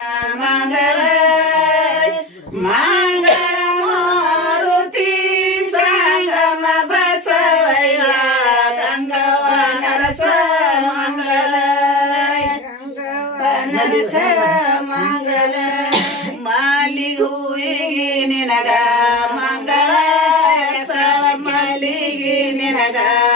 मंगळ मंगळ मारुती संगम बसवया गंगवान रस मंगळ। नरस मंगळ माली हुईगी निनग मंगळ सळ मलिगी निनगा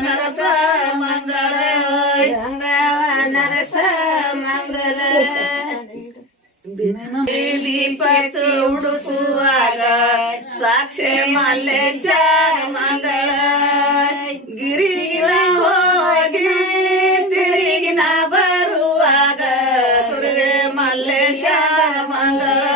नरस मंगळ नरस मंगल. दीप उडुतू आग साक्ष मल्लेशार मंगळ गिरिगिन होय गिरिगिन बरुआग गुरुगे मल्लेशार मंगळ